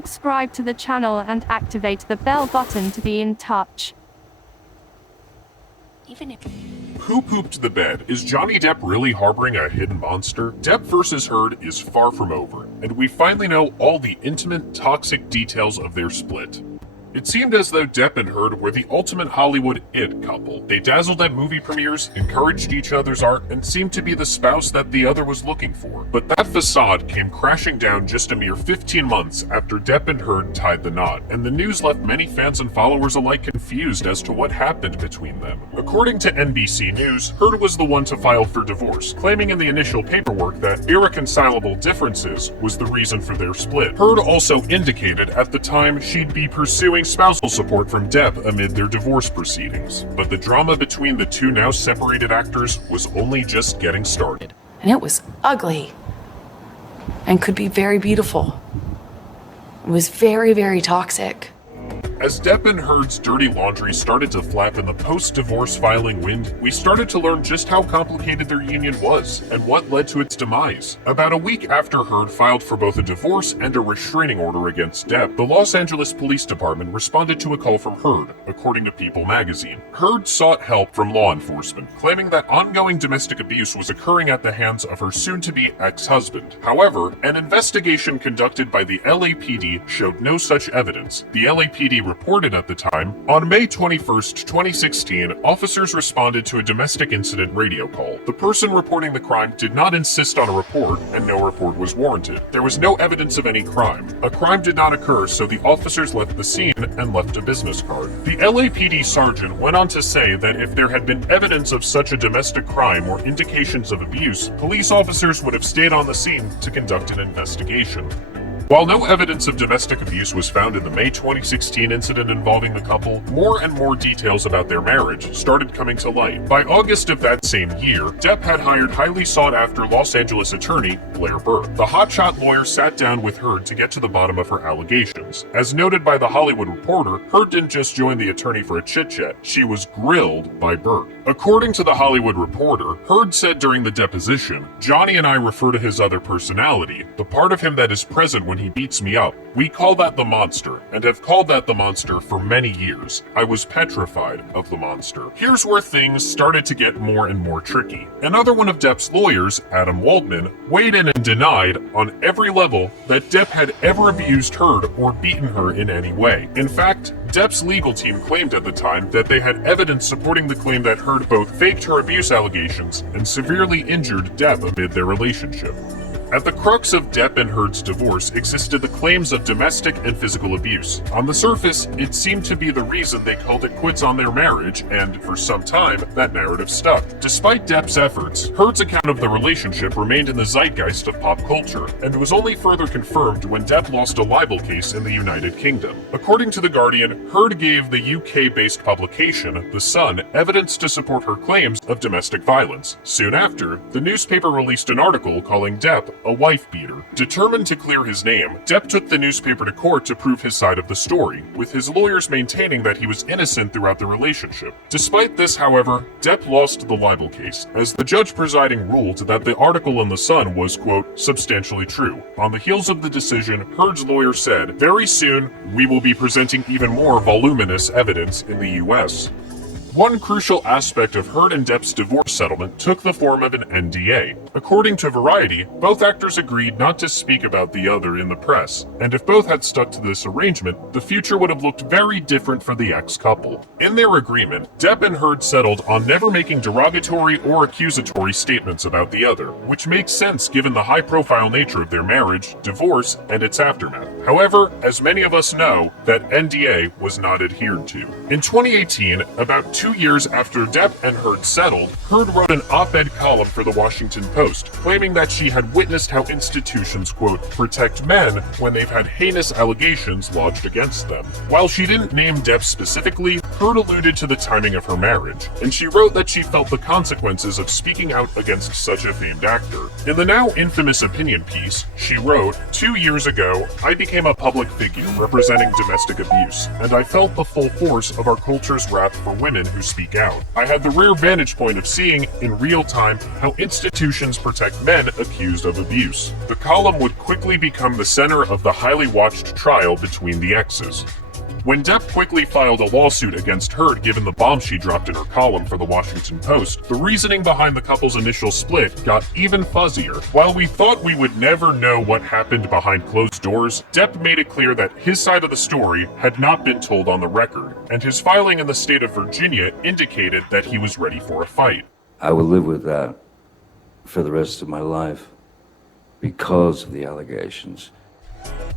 subscribe to the channel and activate the bell button to be in touch. Who pooped the bed? Is Johnny Depp really harboring a hidden monster? Depp versus Heard is far from over, and we finally know all the intimate, toxic details of their split. It seemed as though Depp and Heard were the ultimate Hollywood it couple. They dazzled at movie premieres, encouraged each other's art, and seemed to be the spouse that the other was looking for. But that facade came crashing down just a mere 15 months after Depp and Heard tied the knot, and the news left many fans and followers alike confused as to what happened between them. According to NBC News, Heard was the one to file for divorce, claiming in the initial paperwork that irreconcilable differences was the reason for their split. Heard also indicated at the time she'd be pursuing spousal support from Depp amid their divorce proceedings. But the drama between the two now separated actors was only just getting started. And it was ugly and could be very beautiful. It was very, very toxic. As Depp and Heard's dirty laundry started to flap in the post-divorce filing wind, we started to learn just how complicated their union was, and what led to its demise. About a week after Heard filed for both a divorce and a restraining order against Depp, the Los Angeles Police Department responded to a call from Heard, according to People magazine. Heard sought help from law enforcement, claiming that ongoing domestic abuse was occurring at the hands of her soon-to-be ex-husband. However, an investigation conducted by the LAPD showed no such evidence. The LAPD reported at the time, on May 21st, 2016, officers responded to a domestic incident radio call. The person reporting the crime did not insist on a report, and no report was warranted. There was no evidence of any crime. A crime did not occur, so the officers left the scene and left a business card. The LAPD sergeant went on to say that if there had been evidence of such a domestic crime or indications of abuse, police officers would have stayed on the scene to conduct an investigation. While no evidence of domestic abuse was found in the May 2016 incident involving the couple, more and more details about their marriage started coming to light. By August of that same year, Depp had hired highly sought-after Los Angeles attorney Blair Burke. The hotshot lawyer sat down with Heard to get to the bottom of her allegations. As noted by The Hollywood Reporter, Heard didn't just join the attorney for a chit-chat, she was grilled by Burke. According to The Hollywood Reporter, Heard said during the deposition, "Johnny and I refer to his other personality, the part of him that is present when he beats me up. We call that the monster, and have called that the monster for many years. I was petrified of the monster." Here's where things started to get more and more tricky. Another one of Depp's lawyers, Adam Waldman, weighed in and denied, on every level, that Depp had ever abused Heard or beaten her in any way. In fact, Depp's legal team claimed at the time that they had evidence supporting the claim that Heard both faked her abuse allegations and severely injured Depp amid their relationship. At the crux of Depp and Heard's divorce existed the claims of domestic and physical abuse. On the surface, it seemed to be the reason they called it quits on their marriage, and for some time, that narrative stuck. Despite Depp's efforts, Heard's account of the relationship remained in the zeitgeist of pop culture, and was only further confirmed when Depp lost a libel case in the United Kingdom. According to The Guardian, Heard gave the UK-based publication, The Sun, evidence to support her claims of domestic violence. Soon after, the newspaper released an article calling Depp a wife-beater. Determined to clear his name, Depp took the newspaper to court to prove his side of the story, with his lawyers maintaining that he was innocent throughout the relationship. Despite this, however, Depp lost the libel case, as the judge presiding ruled that the article in The Sun was, quote, substantially true. On the heels of the decision, Heard's lawyer said, "Very soon, we will be presenting even more voluminous evidence in the US." One crucial aspect of Heard and Depp's divorce settlement took the form of an NDA. According to Variety, both actors agreed not to speak about the other in the press, and if both had stuck to this arrangement, the future would have looked very different for the ex-couple. In their agreement, Depp and Heard settled on never making derogatory or accusatory statements about the other, which makes sense given the high-profile nature of their marriage, divorce, and its aftermath. However, as many of us know, that NDA was not adhered to. In 2018, about 2 years after Depp and Heard settled, Heard wrote an op-ed column for the Washington Post, claiming that she had witnessed how institutions, quote, protect men when they've had heinous allegations lodged against them. While she didn't name Depp specifically, Heard alluded to the timing of her marriage, and she wrote that she felt the consequences of speaking out against such a famed actor. In the now infamous opinion piece, she wrote, "2 years ago, I became a public figure representing domestic abuse, and I felt the full force of our culture's wrath for women who speak out. I had the rare vantage point of seeing, in real time, how institutions Protections Protect Men accused of abuse. The column would quickly become the center of the highly watched trial between the exes. When Depp quickly filed a lawsuit against Heard given the bomb she dropped in her column for the Washington Post, the reasoning behind the couple's initial split got even fuzzier. While we thought we would never know what happened behind closed doors, Depp made it clear that his side of the story had not been told on the record, and his filing in the state of Virginia indicated that he was ready for a fight. I will live with that for the rest of my life because of the allegations.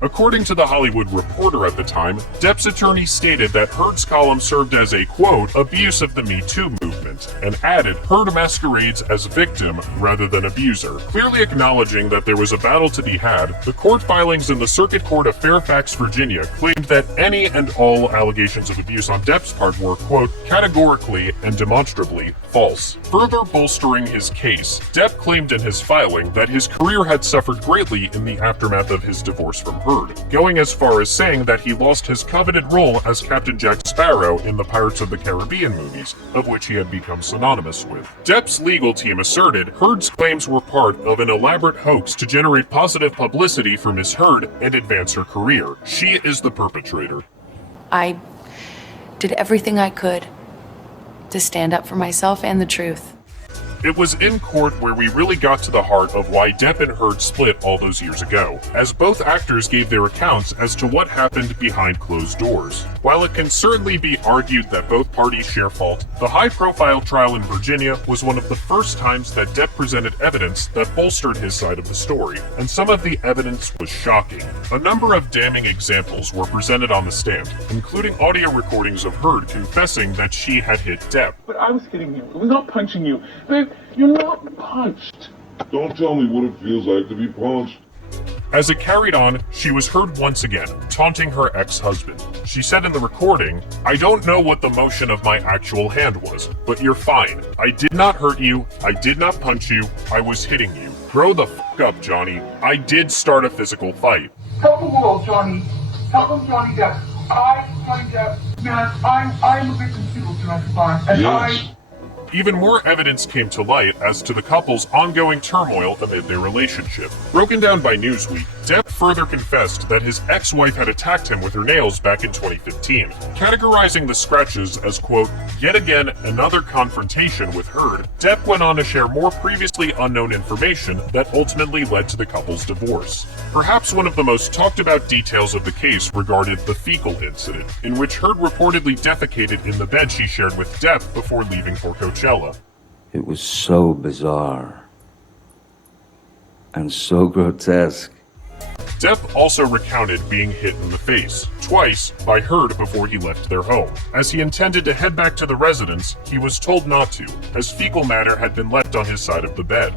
According to The Hollywood Reporter at the time, Depp's attorney stated that Heard's column served as a, quote, abuse of the Me Too movement, and added Heard masquerades as victim rather than abuser. Clearly acknowledging that there was a battle to be had, the court filings in the Circuit Court of Fairfax, Virginia claimed that any and all allegations of abuse on Depp's part were, quote, categorically and demonstrably false. Further bolstering his case, Depp claimed in his filing that his career had suffered greatly in the aftermath of his divorce from Heard, going as far as saying that he lost his coveted role as Captain Jack Sparrow in the Pirates of the Caribbean movies, of which he had become synonymous with. Depp's legal team asserted Heard's claims were part of an elaborate hoax to generate positive publicity for Miss Heard and advance her career. She is the perpetrator. I did everything I could to stand up for myself and the truth. It was in court where we really got to the heart of why Depp and Heard split all those years ago, as both actors gave their accounts as to what happened behind closed doors. While it can certainly be argued that both parties share fault, the high-profile trial in Virginia was one of the first times that Depp presented evidence that bolstered his side of the story, and some of the evidence was shocking. A number of damning examples were presented on the stand, including audio recordings of Heard confessing that she had hit Depp. But I was hitting you. It was not punching you. Babe, you're not punched. Don't tell me what it feels like to be punched. As it carried on, she was heard once again, taunting her ex-husband. She said in the recording, "I don't know what the motion of my actual hand was, but you're fine. I did not hurt you. I did not punch you. I was hitting you. Grow the f*** up, Johnny. I did start a physical fight." Help the world, Johnny. Help him, Johnny Depp. Johnny Depp, man, I'm a victim too of domestic violence, and Yes. Even more evidence came to light as to the couple's ongoing turmoil amid their relationship. Broken down by Newsweek, Depp further confessed that his ex-wife had attacked him with her nails back in 2015, categorizing the scratches as, quote, yet again another confrontation with Heard. Depp went on to share more previously unknown information that ultimately led to the couple's divorce. Perhaps one of the most talked about details of the case regarded the fecal incident, in which Heard reportedly defecated in the bed she shared with Depp before leaving for Coachella. It was so bizarre and so grotesque. Depp also recounted being hit in the face, twice, by Heard before he left their home. As he intended to head back to the residence, he was told not to, as fecal matter had been left on his side of the bed.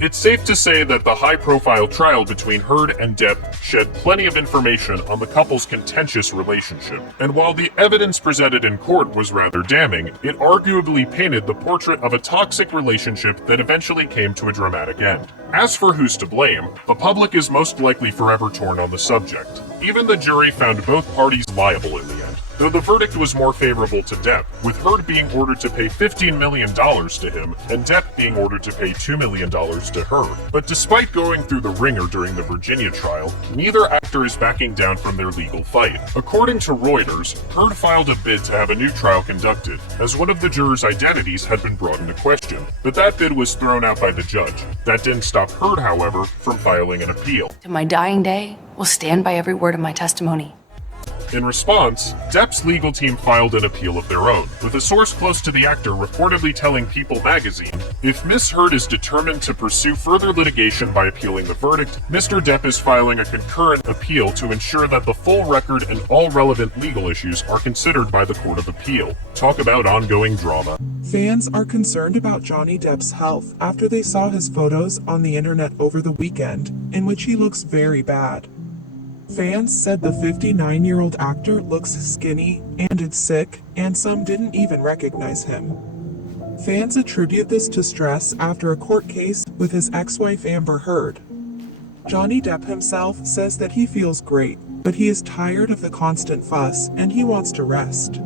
It's safe to say that the high-profile trial between Heard and Depp shed plenty of information on the couple's contentious relationship. And while the evidence presented in court was rather damning, it arguably painted the portrait of a toxic relationship that eventually came to a dramatic end. As for who's to blame, the public is most likely forever torn on the subject. Even the jury found both parties liable in the end, though the verdict was more favorable to Depp, with Heard being ordered to pay $15 million to him, and Depp being ordered to pay $2 million to her. But despite going through the ringer during the Virginia trial, neither actor is backing down from their legal fight. According to Reuters, Heard filed a bid to have a new trial conducted, as one of the jurors' identities had been brought into question, but that bid was thrown out by the judge. That didn't stop Heard, however, from filing an appeal. To my dying day, will stand by every word of my testimony. In response, Depp's legal team filed an appeal of their own, with a source close to the actor reportedly telling People magazine, "If Miss Heard is determined to pursue further litigation by appealing the verdict, Mr. Depp is filing a concurrent appeal to ensure that the full record and all relevant legal issues are considered by the Court of Appeal." Talk about ongoing drama. Fans are concerned about Johnny Depp's health after they saw his photos on the internet over the weekend, in which he looks very bad. Fans said the 59-year-old actor looks skinny and is sick, and some didn't even recognize him. Fans attribute this to stress after a court case with his ex-wife Amber Heard. Johnny Depp himself says that he feels great, but he is tired of the constant fuss and he wants to rest.